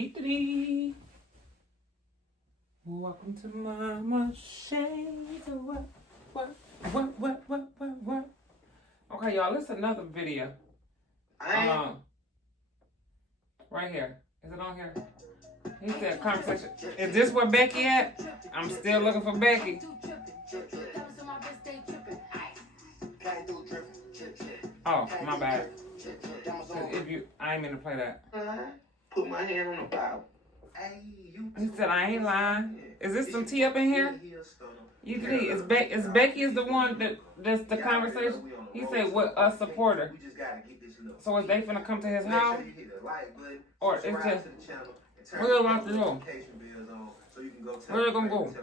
Yeetity. Welcome to Mama Shades of what? Okay, y'all, this is another video. Right here. Is it on here? He said conversation. Is this where Becky at? I'm still looking for Becky. Oh, my bad. I ain't mean to play that. Put my hand on the Bible. He said, I ain't lying. Is this some tea up in here? You did. Is Becky is the one that's the conversation? He said, what a supporter. So is they finna come to his house? Or it's just, where they want to go? Where they gonna go?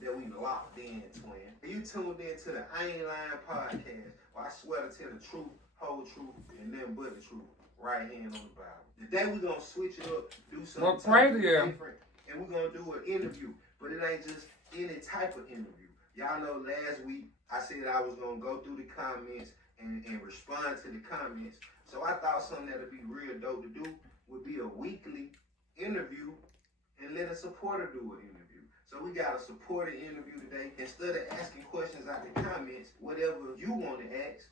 That we locked in, twin. You tuned in to the I Ain't Lying podcast. Well, I swear to tell the truth, whole truth, and nothing but the truth. Right hand on the Bible. Today we're gonna switch it up, do something different, and we're gonna do an interview. But it ain't just any type of interview. Y'all know last week I said I was gonna go through the comments and respond to the comments. So I thought something that'd be real dope to do would be a weekly interview and let a supporter do an interview. So we got a supporter interview today. Instead of asking questions out the comments, whatever you want to ask,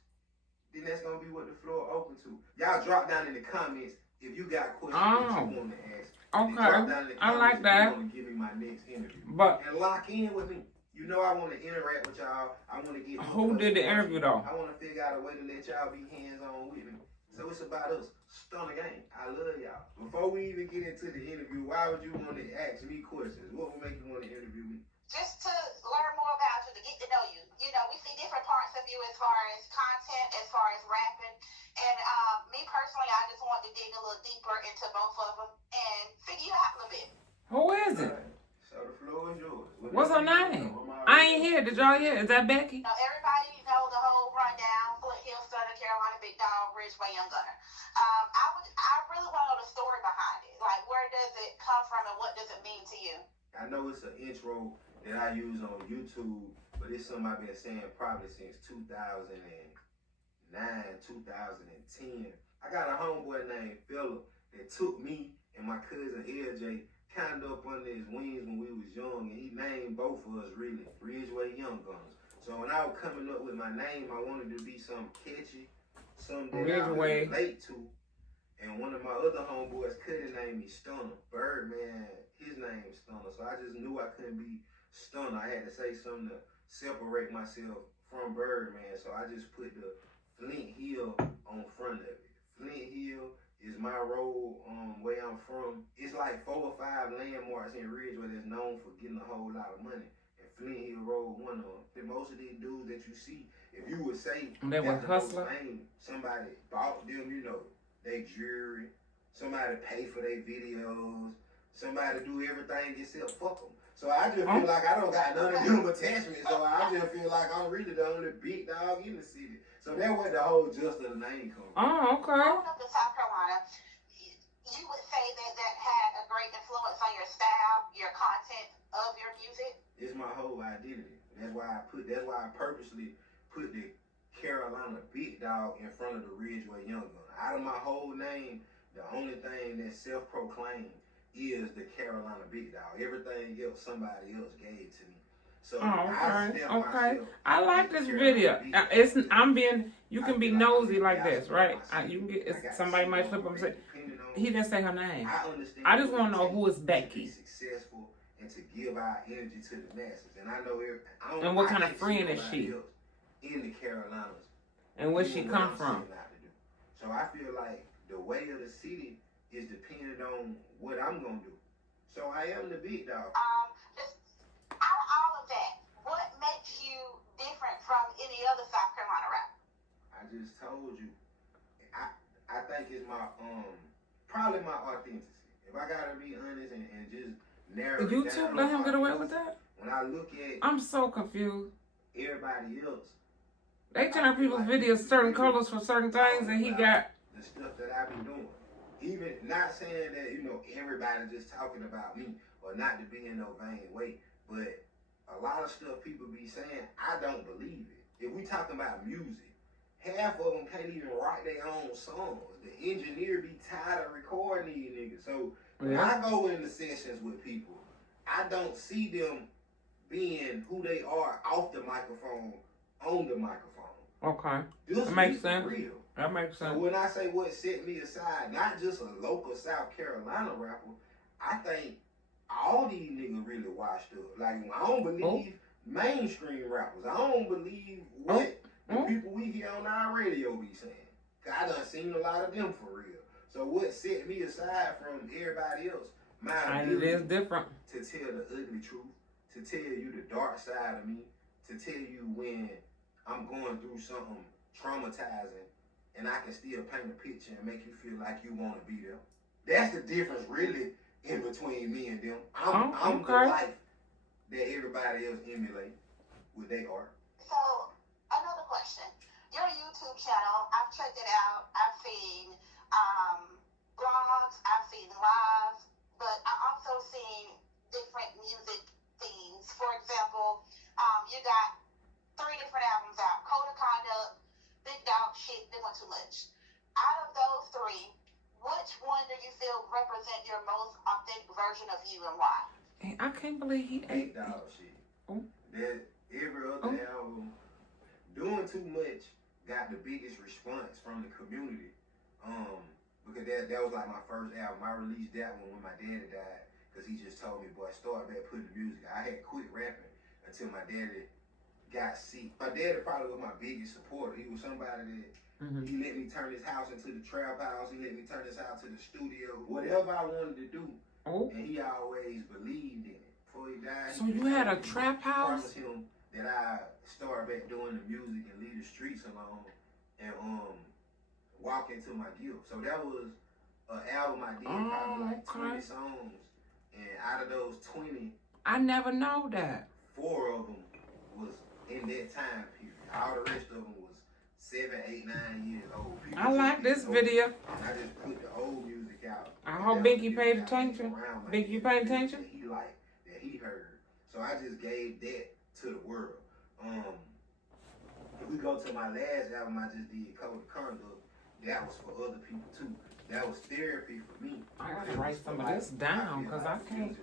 then that's going to be what the floor open to. Y'all drop down in the comments if you got questions that you want to ask. Okay, I like that. You want to give me my next interview. But and lock in with me. You know I want to interact with y'all. I want to get... Who did the interview, though? I want to figure out a way to let y'all be hands-on with me. So it's about us. Stunner gang. I love y'all. Before we even get into the interview, why would you want to ask me questions? What would make you want to interview me? Just to learn more about you, to get to know you. You know, we see different parts of you as far as content, as far as rapping. And me personally, I just want to dig a little deeper into both of them and figure you out a little bit. Who is it? Right. So the floor is yours. What's her name? I ain't hear. Did y'all hear? Is that Becky? You know, everybody know the whole rundown. Flint Hill, Southern Carolina, Big Dog, Ridgeway, Young Gunner. I really want to know the story behind it. Like, where does it come from and what does it mean to you? I know it's an intro that I use on YouTube, but it's something I've been saying probably since 2009, 2010. I got a homeboy named Phillip that took me and my cousin LJ kind of up under his wings when we was young, and he named both of us really Ridgeway Young Gunners. So when I was coming up with my name, I wanted to be something catchy, something that I could relate to. And one of my other homeboys couldn't name me Stunner. Birdman, his name's Stunner. So I just knew I couldn't be Stunner. I had to say something to separate myself from Birdman. So I just put the Flint Hill on front of it. Flint Hill is my road where I'm from. It's like 4 or 5 landmarks in Ridgeway that's known for getting a whole lot of money. And Flint Hill Road, one of them. And most of these dudes that you see, if you would say they were hustler, somebody bought them, you know, they jewelry, somebody pay for their videos, somebody do everything except fuck them. So I just feel like I don't got none of them attachments, so I just feel like I'm really the only big dog in the city. So that's where the whole just of the name comes from. Oh, okay. Growing up in South Carolina, you would say that had a great influence on your style, your content of your music? It's my whole identity. That's why I purposely put the Carolina Big Dog in front of the Ridgeway Young Gunner. Out of my whole name, the only thing that's self-proclaimed is the Carolina Big Dog. Everything else somebody else gave to me. So okay. I like this video. You can be nosy like this, right? You can get somebody might flip up and say he didn't say her name. I just want to know who is Becky. Successful and to give our energy to the masses. And I know and what kind of friend is she? In the Carolinas. And where she come from? So I feel like the way of the city is dependent on what I'm gonna do. So I am the big dog. Just out of all of that, what makes you different from any other South Carolina rapper? I just told you. I think it's my probably my authenticity. If I gotta be honest and just narrow it YouTube down, let him get away with that? When I look at I'm so confused. Everybody else. They turn people's videos certain colors for certain things, and he got the stuff that I be doing. Even not saying that, you know, everybody just talking about me or not to be in no vain way, but a lot of stuff people be saying, I don't believe it. If we talking about music, half of them can't even write their own songs. The engineer be tired of recording these niggas. So When Yeah. I go into sessions with people, I don't see them being who they are off the microphone, on the microphone. Okay. This That makes is sense. real. That makes So sense. when I say what set me aside, not just a local South Carolina rapper, I think all these niggas really washed up. Like, I don't believe mainstream rappers. I don't believe what the people we hear on our radio be saying. Cause I done seen a lot of them for real. So what set me aside from everybody else, my And it is ability different. to tell the ugly truth, to tell you the dark side of me, to tell you when I'm going through something traumatizing, and I can still paint a picture and make you feel like you want to be there. That's the difference, really, in between me and them. I'm the life that everybody else emulate with their art. So, another question. Your YouTube channel, I've checked it out. I've seen blogs, I've seen lives, but I also seen different music themes. For example, you got 3 different albums out. Code of Conduct, Big Dog Shit, Doing Too Much. Out of those 3, which one do you feel represent your most authentic version of you and why? I can't believe he ate. Big Dog Shit. Oh. That every other album, Doing Too Much, got the biggest response from the community. Because that was like my first album. I released that one when my daddy died, because he just told me, boy, start back putting music. I had quit rapping until my daddy got sick. My daddy probably was my biggest supporter. He was somebody that he let me turn his house into the trap house. He let me turn his house to the studio. Whatever I wanted to do. And he always believed in it. Before he died, So you had a trap house? I promised him that I start back doing the music and leave the streets alone and walk into my gift. So that was an album I did, probably like 20 songs. And out of those 20, I never know that. 4 of them was in that time period. All the rest of them was 7, 8, 9 years old. People I like this video. And I just put the old music out. I hope Becky paid attention. Becky, you paid attention? That he liked, that he heard. So I just gave that to the world. If we go to my last album I just did, Code of Conduct, that was for other people too. That was therapy for me. I gotta write some of this down because I can't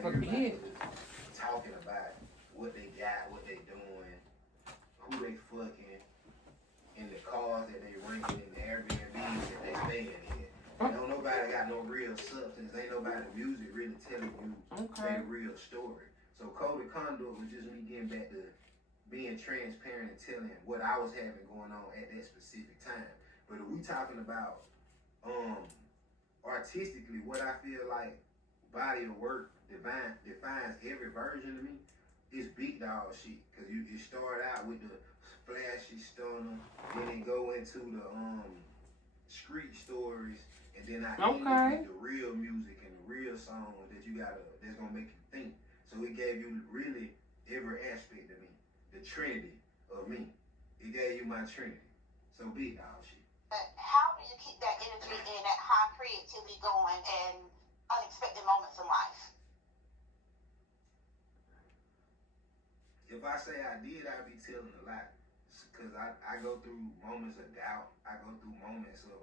forget. Talking about what they got, what they doing, who they fucking, in the cars that they renting, in the Airbnbs that they staying in. Don't nobody got no real substance. Ain't nobody music really telling you their real story. So Code of Conduct was just me getting back to being transparent and telling what I was having going on at that specific time. But if we talking about artistically, what I feel like body of work defines every version of me is Big Dog Shit. Cause you start out with the flashy stunner, then it go into the street stories, and then I end with the real music and the real songs that that's gonna make you think. So it gave you really every aspect of me, the trinity of me. It gave you my trinity. So Big Dog Shit. How do you keep that energy and that high creativity going and unexpected moments in life? If I say I did, I'd be telling a lot. Because I go through moments of doubt. I go through moments of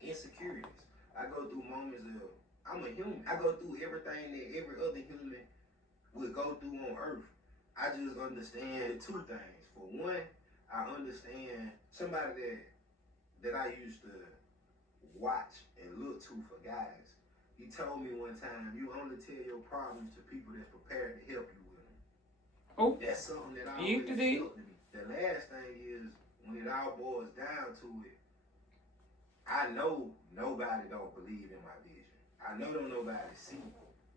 insecurities. I go through moments of, I'm a human. I go through everything that every other human would go through on earth. I just understand 2 things. For one, I understand somebody that I used to watch and look to for guidance. He told me one time, you only tell your problems to people that's prepared to help you with them. That's something that always stuck to me. The last thing is, when it all boils down to it, I know nobody don't believe in my vision. I know don't nobody see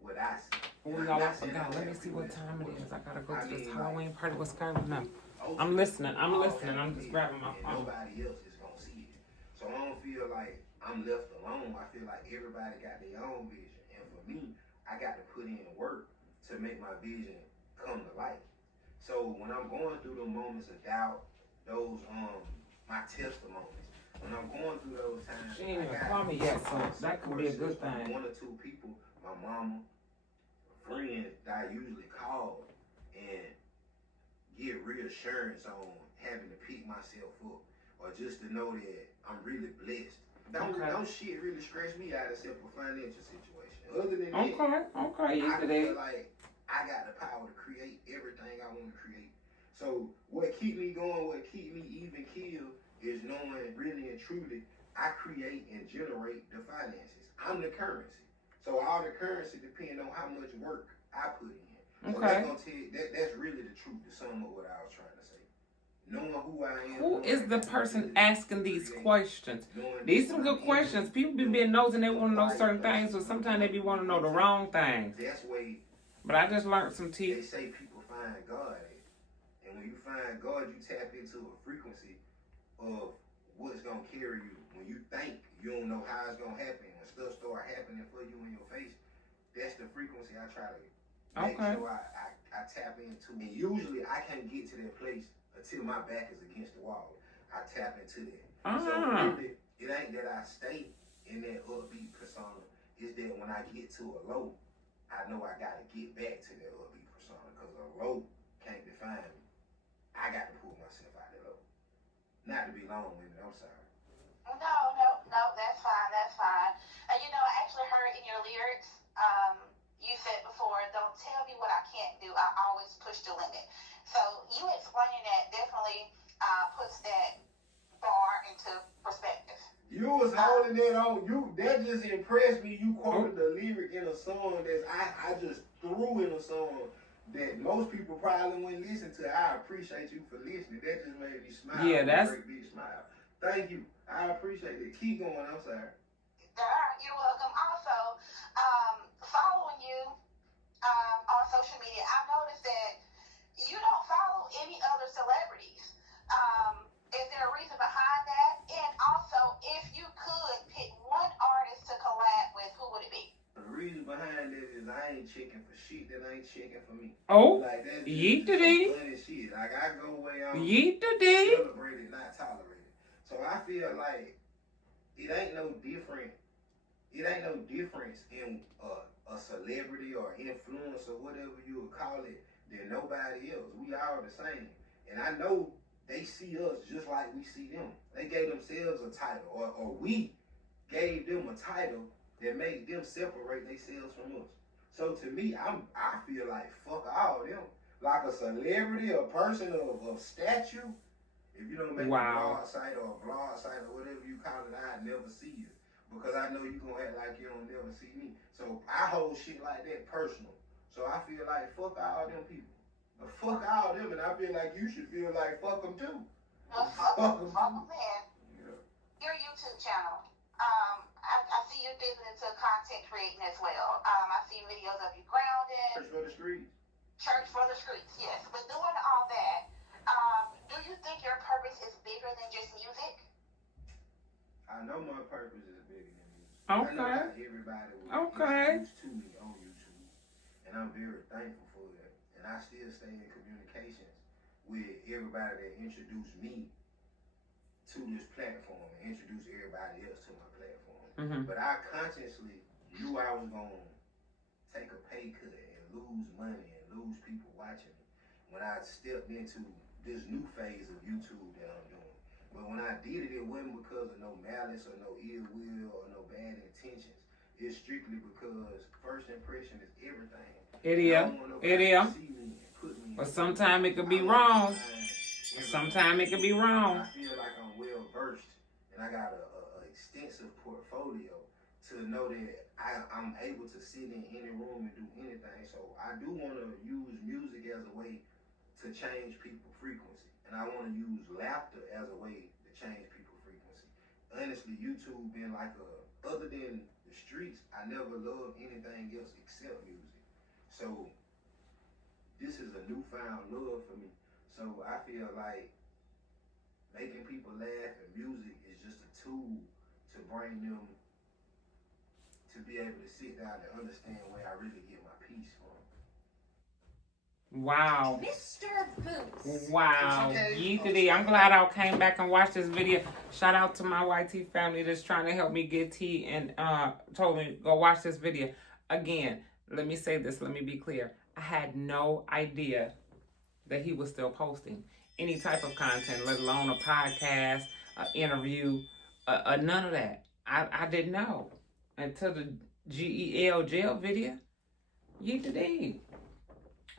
what I see. Oh, y'all, I forgot. Let me see what time it is. I gotta go to this Halloween party. What's going on? I'm listening. I'm just grabbing my phone. Nobody else is gonna see it. So I don't feel like I'm left alone. I feel like everybody got their own vision. And for me, I got to put in work to make my vision come to life. So when I'm going through the moments of doubt, those my testimonies, when I'm going through those times, she ain't even call me yet, so that could be a good thing. 1 or 2 people, my mama, friends that I usually call and get reassurance on having to pick myself up, or just to know that I'm really blessed. Don't shit really stress me out except for financial situation. Other than that, okay, I feel like I got the power to create everything I want to create. So what keep me going, what keep me even killed is knowing really and truly I create and generate the finances. I'm the currency. So all the currency depends on how much work I put in. So that's really the truth to sum up what I was trying to say. Knowing who I am. Who is the person asking these questions? These some good questions. People be being nosy and they want to know certain things, so sometimes they be want to know the wrong things. That's way. But I just learned some tea. They say people find God, and when you find God, you tap into a frequency of what's gonna carry you. When you think you don't know how it's gonna happen, when stuff start happening for you in your face, that's the frequency I try to make sure I tap into. And usually I can't get to that place until my back is against the wall. I tap into that. So really, it ain't that I stay in that upbeat persona. It's that when I get to a low, I know I gotta get back to that upbeat persona, because a low can't define me. I got to pull myself out of low. Not to be long-winded, I'm sorry. No, that's fine. I actually heard in your lyrics, you said before, don't tell me what I can't do. I always push the limit. So you explaining that definitely puts that bar into perspective. You was holding that on. That just impressed me. You quoted the lyric in a song that I just threw in a song that most people probably wouldn't listen to. I appreciate you for listening. That just made me smile. Yeah, that's a great big smile. Thank you. I appreciate it. Keep going. I'm sorry. You're welcome. Also, following you on social media, I've noticed that you don't follow any other celebrities. Is there a reason behind that? And also, if you could pick one artist to collab with, who would it be? The reason behind it is I ain't checking for shit that ain't checking for me. Oh, like that's yeet-a-dee. funny shit. Like I go away on yeet-a-dee. Celebrated, not tolerated. So I feel like it ain't no different. It ain't no difference in a celebrity or influence or whatever you would call it than nobody else. We all the same. And I know they see us just like we see them. They gave themselves a title, or we gave them a title that made them separate themselves from us. So to me, I feel like fuck all them. Like a celebrity, a person of stature, if you don't make a blog site or whatever you call it, I'd never see you. Because I know you gonna act like you don't never see me. So I hold shit like that personal. So I feel like fuck all them people. Fuck all them, and I feel like you should feel like fuck them too. Fuck them, man. Yeah. Your YouTube channel. I see you're dipping into content creating as well. I see videos of you grounding. Church for the streets, yes. But doing all that, do you think your purpose is bigger than just music? I know my purpose is bigger than music. Okay. I know not everybody will introduce to me on YouTube, and I'm very thankful for that. And I still stay in communications with everybody that introduced me to this platform and introduce everybody else to my platform. But I consciously knew I was gonna take a pay cut and lose money and lose people watching me when I stepped into this new phase of YouTube that I'm doing. But when I did it, it wasn't because of no malice or no ill will or no bad intentions. It's strictly because first impression is everything. It is. But sometimes it could be wrong. Sometimes it could be wrong. I feel like I'm well versed, and I got a extensive portfolio to know that I'm able to sit in any room and do anything. So I do want to use music as a way to change people's frequency, and I want to use laughter as a way to change people's frequency. Honestly, YouTube been like other than the streets, I never loved anything else except music. So this is a newfound love for me. So I feel like making people laugh and music is just a tool to bring them to be able to sit down and understand where I really get my peace from. Wow. Mr. Boots. Wow. Yeet-a-dee. I'm glad I came back and watched this video. Shout out to my YT family that's trying to help me get tea and told me go watch this video. Again, let me say this. Let me be clear. I had no idea that he was still posting any type of content, let alone a podcast, an interview, none of that. I didn't know until the GEL jail video. You did.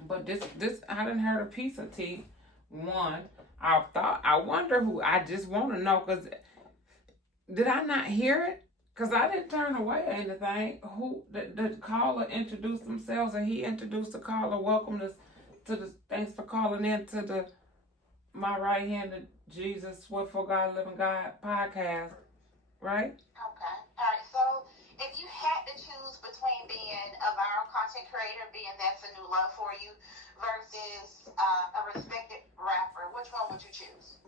But this I done heard a piece of tea. One, I wonder who. I just want to know because did I not hear it? Because I didn't turn away or anything. Who the caller introduced themselves and he introduced the caller. Welcome to the thanks for calling in to the My Right Hand of Jesus, What for God, Living God podcast. Right? Okay. All right. So if you had to choose between being a viral content creator, being that's a new love for you, versus a respected rapper, which one would you choose?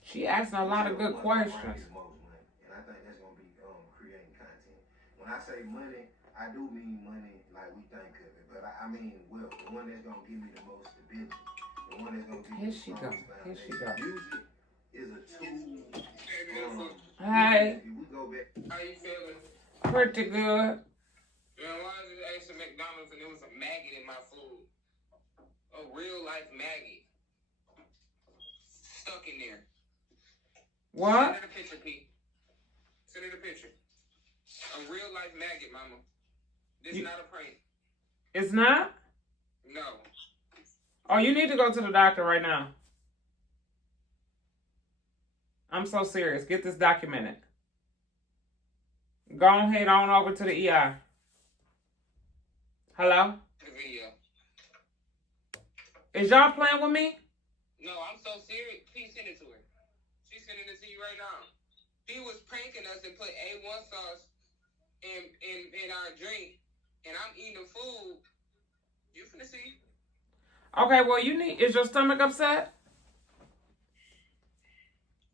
She asking a lot of good questions. And I think that's gonna be creating content. When I say money, I do mean money like we think of it, but I mean wealth. The one that's gonna give me the most stability. The one that's gonna give me the strongest foundation. Here she go. Music is a tool. Hey. If we go back. How you feeling? Pretty good. Man, why did I ate some McDonald's and there was a maggot in my food? A real life maggot. Stuck in there. What? Send her the picture, Pete. Send her the picture. A real life maggot, mama. This is not a prank. It's not? No. Oh, you need to go to the doctor right now. I'm so serious. Get this documented. Go ahead on over to the ER. Hello? The video. Is y'all playing with me? No, I'm so serious. Please send it to her. She's sending it to you right now. He was pranking us and put A1 sauce in our drink, and I'm eating the food. You finna see? Okay, well, is your stomach upset?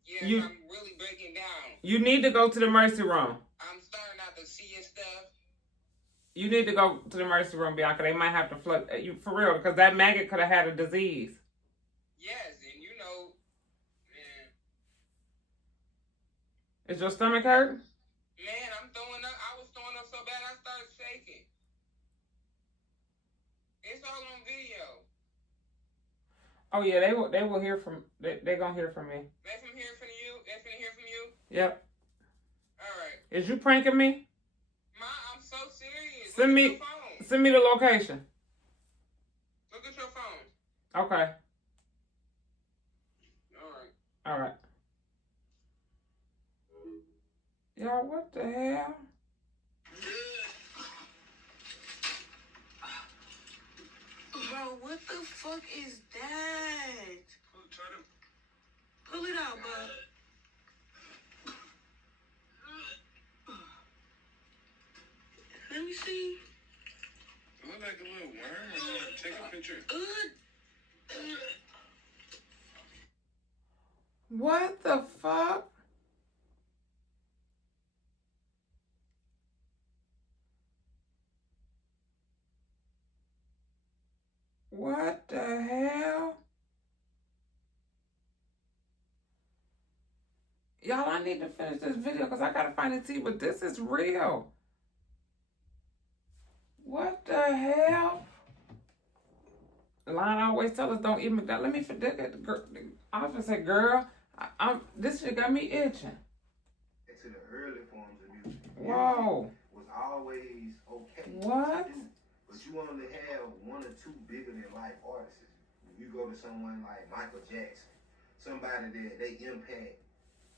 Yes, I'm really breaking down. You need to go to the emergency room. I'm starting out to see and stuff. You need to go to the emergency room, Bianca. They might have to flood you for real, because that maggot could have had a disease. Yes, and you know, man. Is your stomach hurt? Man, I'm throwing up. I was throwing up so bad I started shaking. It's all on video. Oh yeah, they will hear from they gonna hear from me. They from hear from you. They finna hear from you. Yep. All right. Is you pranking me? Ma, I'm so serious. Send Look me at your phone. send me the location. Look at your phone. Okay. All right. All right. Y'all, what the hell? Bro, what the fuck is that? Pull it out, bud. Let me see. Look like a little worm. Take a picture. What the fuck? What the hell? Y'all, I need to finish this video because I gotta find the tea, but this is real. What the hell? Line always tell us don't eat McDonald's. Let me forget the girl. I was gonna say, girl, this shit got me itching. To the early forms of music. Whoa. Was always okay. What? To do, but you only have one or two bigger than life artists. If you go to someone like Michael Jackson, somebody that they impact,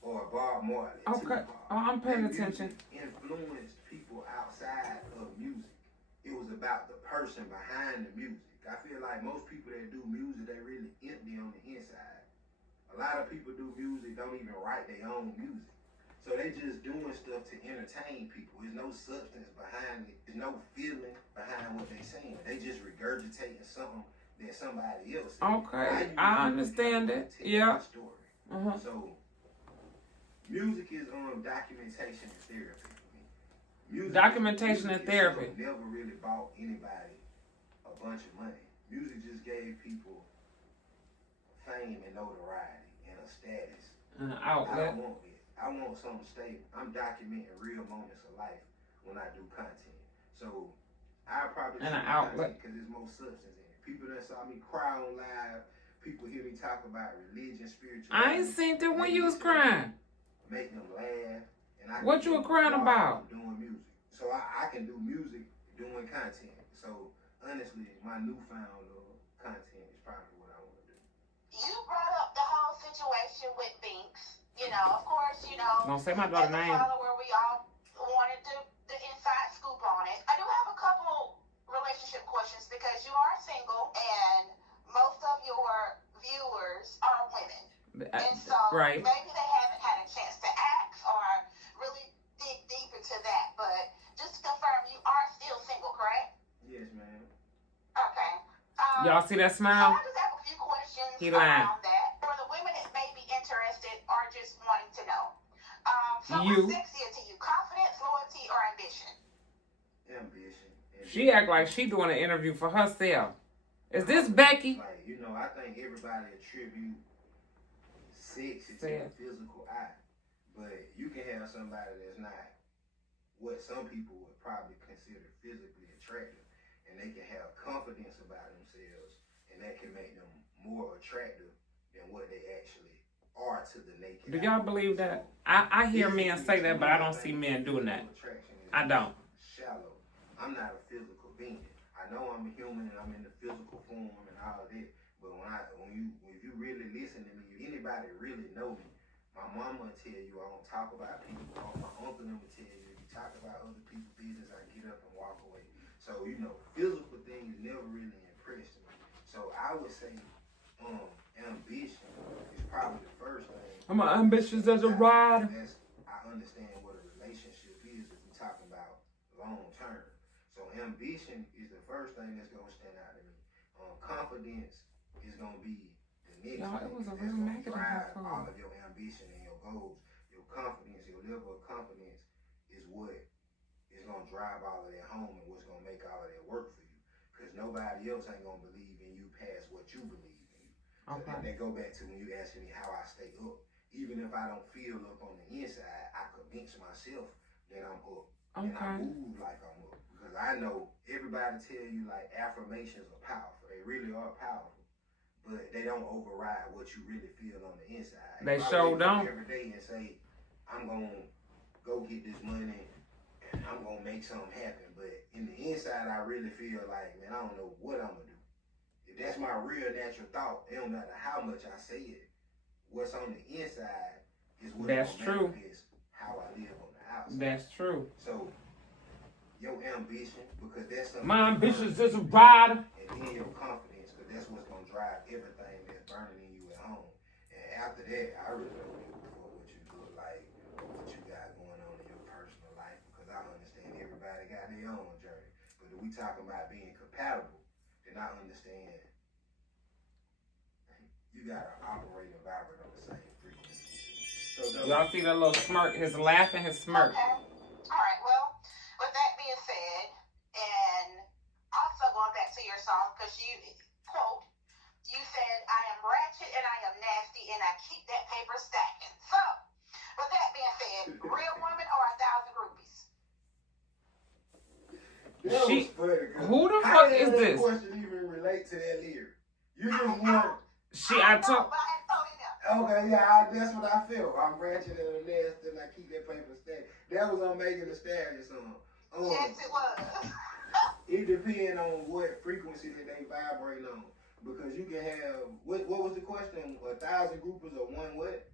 or Bob Marley. Okay. I'm paying attention. Influenced people outside of music. It was about the person behind the music. I feel like most people that do music, they really empty on the inside. A lot of people do music, don't even write their own music. So they just doing stuff to entertain people. There's no substance behind it. There's no feeling behind what they're saying. They just regurgitating something that somebody else said. Okay, I understand it. Yeah. Story. Uh-huh. So music is documentation and therapy for me. Documentation and therapy. Never really bought anybody a bunch of money. Music just gave people fame and notoriety and a status. An I outlet. don't want it. I want something stable. I'm documenting real moments of life when I do content. So I probably And an outlet. because there's more substance in it. People that saw me cry on live, people hear me talk about religion, spirituality. I ain't seen that when you was crying. Make them laugh And I What you were crying about? Doing music. So I can do music doing content. So honestly, my newfound content is probably what I want to do. You brought up the whole situation with Binks. You know, of course, you know, Don't say my as daughter's a name. follower, we all wanted the inside scoop on it. I do have a couple relationship questions because you are single and most of your viewers are women. And so Right. maybe they haven't had a chance to ask or really dig deep into that. But just to confirm, you are still single, correct? Yes, ma'am. Okay. Y'all see that So smile? I just have a few questions He lying. around that. For the women that may be interested or just wanting to know. So You. what's sexier to you, confidence, loyalty, or ambition? Ambition. She act like she doing an interview for herself. Is this Becky? Like, you know, I think everybody attribute sex to the physical eye. But you can have somebody that's not what some people would probably consider physically attractive. And they can have confidence about themselves. And that can make them more attractive than what they actually are to the naked eye. Do y'all believe that? I hear men say that, but I don't see men doing that. I don't. Shallow. I'm not a physical being. I know I'm a human and I'm in the physical form and all that. But if you really listen to me, if anybody really know me, my mama will tell you I don't talk about people. My uncle will tell you if you talk about other people's business, I get up and walk away. So, you know, physical things never really impressed me. So I would say ambition is probably the first thing. I'm ambitious as a rider. I understand what a relationship is if we're talking about long term. So ambition is the first thing that's going to stand out to me. Confidence is going to be the next Y'all, it thing was a that's real going to maggot in drive her all phone. of your ambition and your goals. Your confidence, your level of confidence is what is going to drive all of that home and what's going to make all of that work for you. Because nobody else ain't going to believe in you past what you believe in you. So that go back to when you asking me how I stay up. Even if I don't feel up on the inside, I convince myself that I'm up. And I move like I'm up. Because I know everybody tell you like affirmations are powerful. They really are powerful. But they don't override what you really feel on the inside. They sure don't. Every day and say, I'm going to go get this money and I'm going to make something happen. But in the inside, I really feel like, man, I don't know what I'm going to do. If that's my real natural thought, it don't matter how much I say it. What's on the inside is what That's true. Is how I live on the outside. That's true. So your ambition, because that's something. My ambition is just a rider. And then your confidence, because that's what's gonna drive everything that's burning in you at home. And after that, I really don't give a fuck what you look like, or what you got going on in your personal life, because I understand everybody got their own journey. But if we talking about being compatible, then I understand you gotta operate and vibrate on the same frequency. So y'all see that little smirk, his laugh and his smirk. Okay. All right. Well, with that being said, and also going back to your song, because you quote, you said, "I am ratchet and I am nasty and I keep that paper stacking." So, with that being said, real woman or 1,000 groupies? Who the fuck is this? How does that question even relate to that lyric? You just want. I took. Okay, yeah, that's what I feel. I'm ratchet and a nasty and I keep that paper stacked. That was on Megan Thee Stallion song. Yes, it was. It depends on what frequency that they vibrate on. Because you can have, what was the question? 1,000 groupers or one what?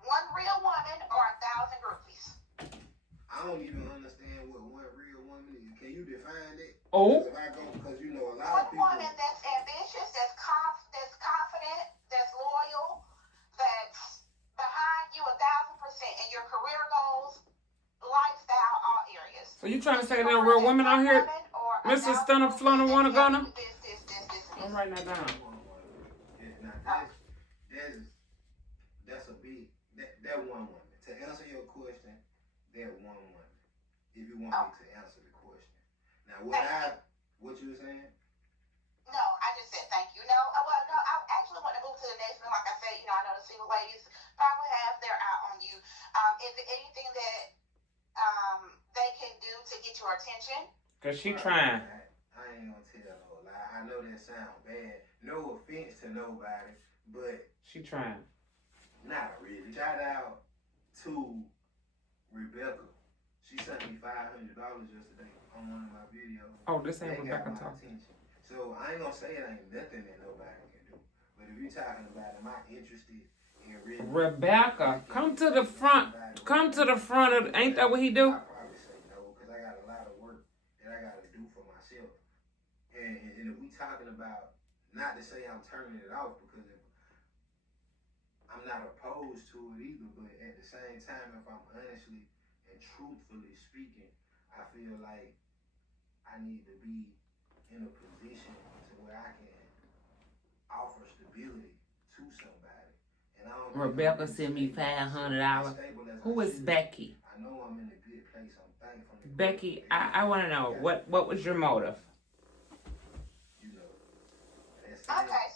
One real woman or 1,000 groupies? I don't even understand what one real woman is. Can you define it? Oh. Because you know a lot of people. One woman that's ambitious, that's confident, that's loyal, that's behind you 1,000% in your career goals, lifestyle, all areas. So you trying to say there are real women out here? Mr. Stunner Flunner Wanna Gunner? I'm writing that down. That's a big, that one woman. To answer your question, that one woman. If you want me to answer the question. Now, what you were saying? No, I just said thank you. No, I actually want to move to the next one. Like I said, I know the single ladies probably have their eye on you. Is there anything that they can do to get your attention? Because she trying. I ain't gonna tell no lie. I know that sounds bad. No offense to nobody, but she trying. Not really. Shout out to Rebecca, she sent me $500 yesterday on one of my videos. Oh, this ain't That Rebecca got my talking. attention. So I ain't gonna say it ain't nothing that nobody can do. But if you're talking about, am I interested in really? Rebecca, come to the front. Come to the front of. Ain't that what he do? I'll probably say no, because I got a lot of work that I gotta do for myself. And if we talking about, not to say I'm turning it off, because if I'm not opposed to it either, but at the same time, if I'm honestly and truthfully speaking, I feel like I need to be in a position to where I can offer stability to somebody. And I don't Rebecca sent me $500. Who is Becky? I know I'm in a good place. I'm thankful. Becky, I want to know what was your motive? You know. Okay.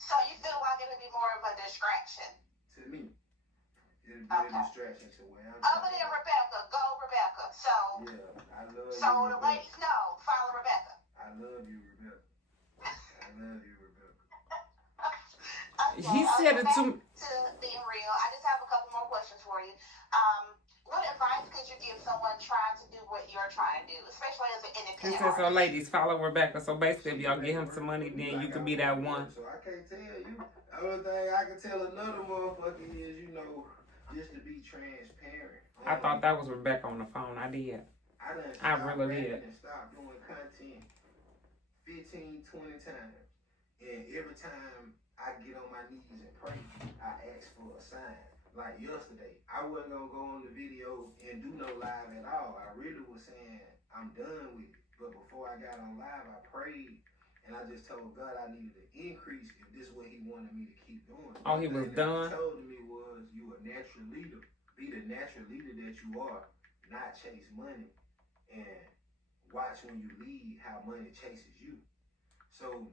So you feel like it would be more of a distraction? To me, it'll be a distraction to where I'm. Other than Rebecca, go Rebecca. So. Yeah, I love you. So the ladies know, follow Rebecca. I love you, Rebecca. I love you, Rebecca. Okay, He said it to. To being real, I just have a couple more questions for you. What advice could you give someone trying to do what you're trying to do, especially as an He independent said, so artist? ladies, follow Rebecca. So basically, if y'all get him some money, then you can be that one. So I can't tell you. The only thing I can tell another motherfucker is, you know, just to be transparent. I thought that was Rebecca on the phone. I did. I really did. And stop doing content 15, 20 times. And every time I get on my knees and pray, I ask for a sign. Like yesterday, I wasn't gonna go on the video and do no live at all. I really was saying I'm done with it. But before I got on live, I prayed and I just told God I needed an increase if this is what He wanted me to keep doing. Oh, he was done? He told me was, you a natural leader. Be the natural leader that you are, not chase money. And watch when you lead how money chases you. So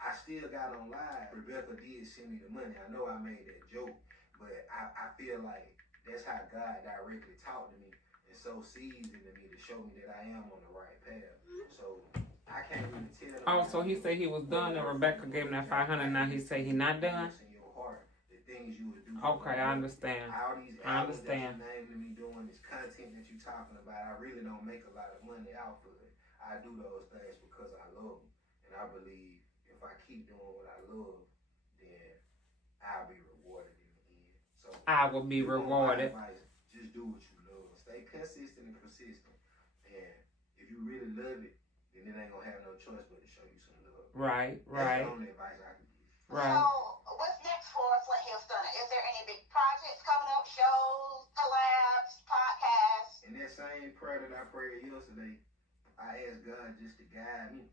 I still got on live. Rebecca did send me the money. I know I made that joke, but I feel like that's how God directly talked to me and so seasoned to me to show me that I am on the right path. So I can't really tell. Oh, so he said he was done, and Rebecca gave him that 500. Now he say he not done. Okay, I understand. I understand. Me doing this content that you talking about, I really don't make a lot of money out of it. I do those things because I love them, and I believe if I keep doing what I love, then I'll be rewarded in the end. So I will be rewarded. Just do what you love. Stay consistent and persistent. And if you really love it, then it ain't gonna have no choice but to show you some love. Right. That's the only advice I can give. Right. So what's next for Flint Hill Stunner? Is there any big projects coming up, shows, collabs, podcasts? In that same prayer that I prayed yesterday, I asked God just to guide me.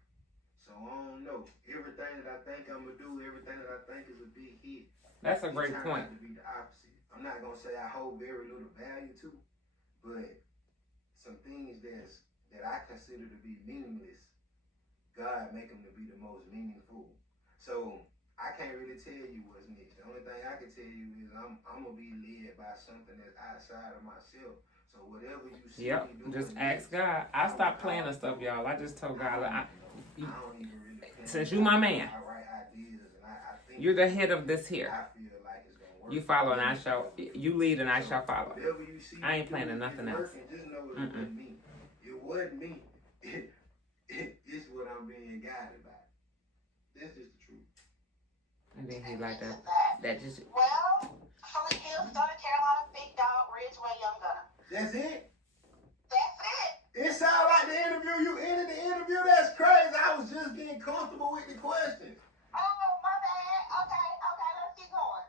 So I don't know. Everything that I think I'm gonna do, everything that I think is a big hit. That's a great point. To be the opposite. I'm not gonna say I hold very little value to, but some things that I consider to be meaningless, God make them to be the most meaningful. So I can't really tell you what's next. The only thing I can tell you is I'm gonna be led by something that's outside of myself. So whatever you see me doing, just ask God. I stopped playing and stuff, y'all. I just told God, since you my man, I write ideas and I think you're the head of this here. I feel like it's gonna work. You follow and I shall. You lead and I shall follow. Whatever you see I ain't planning nothing else. Just know it wasn't me. It wasn't me. It's what I'm being guided by. That's just the truth. And then he like that. That just. Well, Flint Hill Stunner, Carolina Big Dog, Ridgeway Young Gunner. That's it? That's it. It sounded like the interview. You ended the interview. That's crazy. I was just getting comfortable with the questions. Oh, my bad. Okay, let's keep going.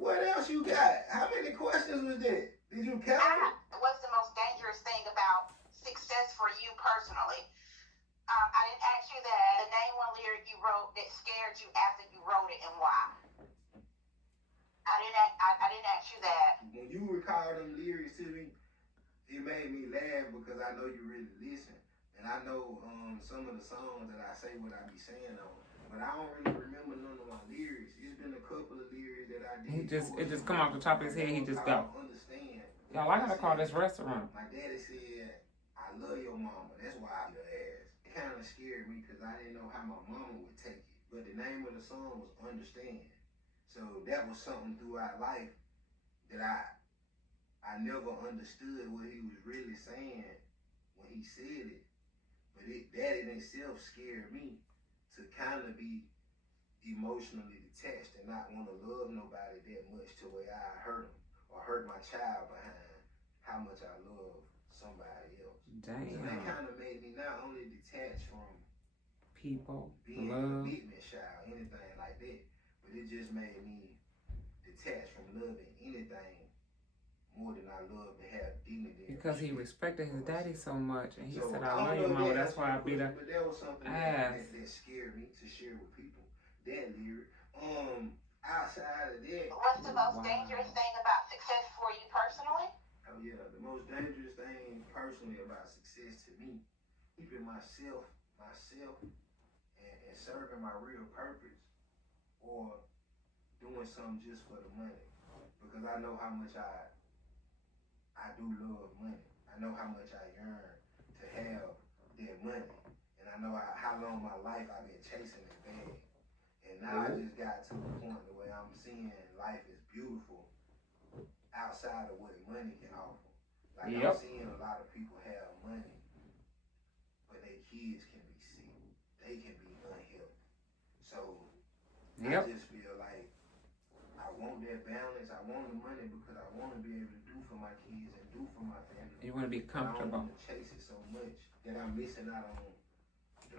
What else you got? How many questions was that? Did you count? What's the most dangerous thing about success for you personally? I didn't ask you that. Name one lyric you wrote that scared you after you wrote it and why. I didn't ask you that. When you recall them lyrics to me, it made me laugh because I know you really listen. And I know some of the songs that I say what I be saying on. But I don't really remember none of my lyrics. It's been a couple of lyrics that I did. It just come off the top of his head. He just go. Understand. Y'all, I gotta call this restaurant. My daddy said, I love your mama. That's why I beat her ass. It kind of scared me because I didn't know how my mama would take it. But the name of the song was Understand. So that was something throughout life that I never understood what he was really saying when he said it. But that in itself scared me to kind of be emotionally detached and not want to love nobody that much to where I hurt him or hurt my child behind how much I love somebody else. Damn. So that kind of made me not only detached from people, being love, commitment shy or anything like that, but it just made me detached from loving anything more than I love to have dignity. because he respected his daddy so much, and he So, said, "I love you, mama." That's why I be the But that was something ass. that scared me to share with people. That lyric. Outside of that, What's the most dangerous thing about success for you personally? Oh yeah, the most dangerous thing personally about success to me, keeping myself, and serving my real purpose, or doing something just for the money. Because I know how much I do love money. I know how much I yearn to have that money. And I know how long my life I've been chasing that bag. And now I just got to the point where I'm seeing life is beautiful outside of what money can offer. Like I'm seeing a lot of people have money, but their kids can be sick. They can be unhealthy. So I just feel like I want that balance. I want the money because I want to be able to do for my kids and do for my family. You want to be comfortable. I don't want to chase it so much that I'm missing out on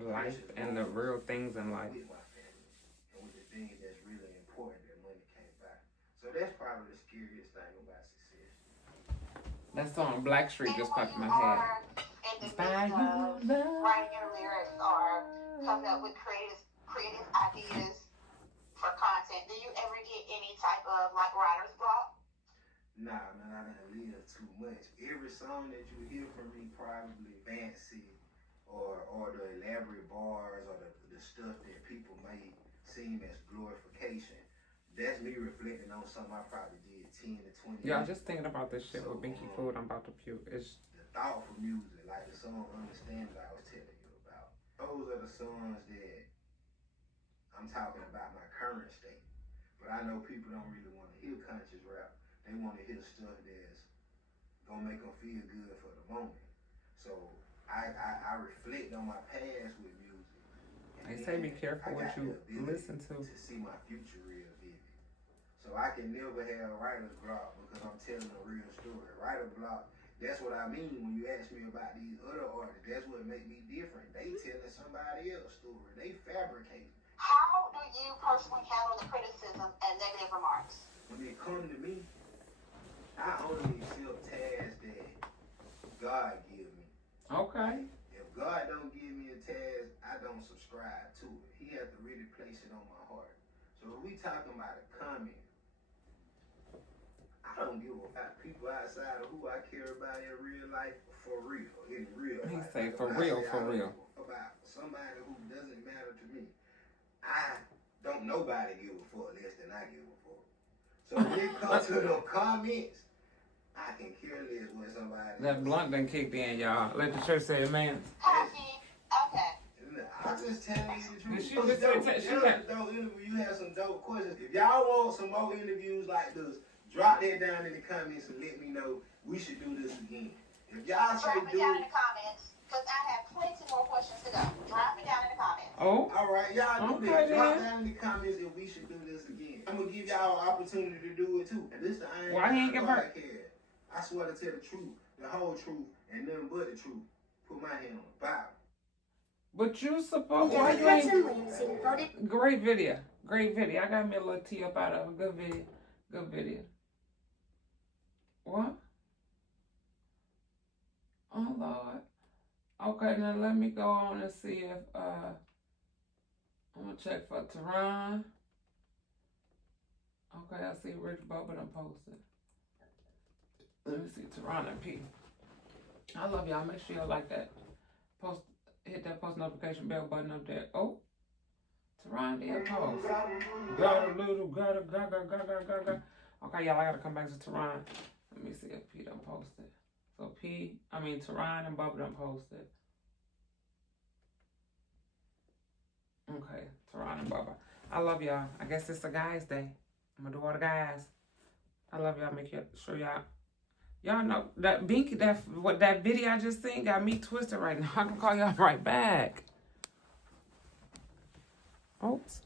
life and the real things in life. With my family and with the things that's really important that money can't buy. So that's probably the scariest thing about success. That song Blackstreet just popped in my head. In the midst of writing your lyrics or coming up with creative ideas for content, do you ever get any type of like writer's block? Nah, man, I didn't live too much. Every song that you hear from me probably fancy or the elaborate bars or the stuff that people may seem as glorification. That's me reflecting on something I probably did 10 to 20 years. Yeah, I'm just thinking about this shit with Becky Food. I'm about to puke. It's the thoughtful music, like the song Understand that I was telling you about. Those are the songs that I'm talking about my current state. But I know people don't really want to hear conscious rap. They want to hear stuff that's gonna make them feel good for the moment. So I reflect on my past with music. They say be careful what you listen to. To see my future real vivid. So I can never have writer's block because I'm telling a real story. Writer's block, that's what I mean when you ask me about these other artists. That's what make me different. They telling somebody else's story. They fabricating. How do you personally handle the criticism and negative remarks? When it comes to me, I only accept tasks that God give me. Okay. If God don't give me a task, I don't subscribe to it. He has to really place it on my heart. So if we talking about a comment, I don't give a fuck people outside of who I care about in real life for real, in real life. He say for real, for real. About somebody who doesn't matter to me. I don't nobody give a fuck less than I give a fuck. So when it comes to the comments, I can care less when somebody. That blunt done kicked in, y'all. Let the church say amen. Okay. I'm just telling you the truth. She just said she had dope interview. You have some dope questions. If y'all want some more interviews like this, drop that down in the comments and let me know. We should do this again. If y'all say drop it down in the comments, because I have plenty more questions to go. Drop it down in the comments. Oh. All right, y'all do Okay, this. Drop down in the comments if we should do this again. I'm gonna give y'all an opportunity to do it too. And this the I ain't Why he ain't give her? I swear to tell the truth, the whole truth, and nothing but the truth. Put my hand on the Bible. But you supposed why you ain't great video. Great video. I got me a little tea up out of a good video. Good video. What? Oh Lord. Okay, now let me go on and see if I'm gonna check for Tehran. Okay, I see Rich Bubba done posted. Let me see Tehran and P. I love y'all. Make sure y'all like that. Post, hit that post notification bell button up there. Oh, Tehran did post. Got a little, got. Okay, y'all, I gotta come back to Tehran. Let me see if P done posted. So Tehran and Bubba done posted. Okay, Tehran and Bubba. I love y'all. I guess it's a guy's day. I'm gonna do all the guys. I love y'all. Make sure y'all Y'all know that Binky, that video I just seen got me twisted right now. I can call y'all right back. Oops.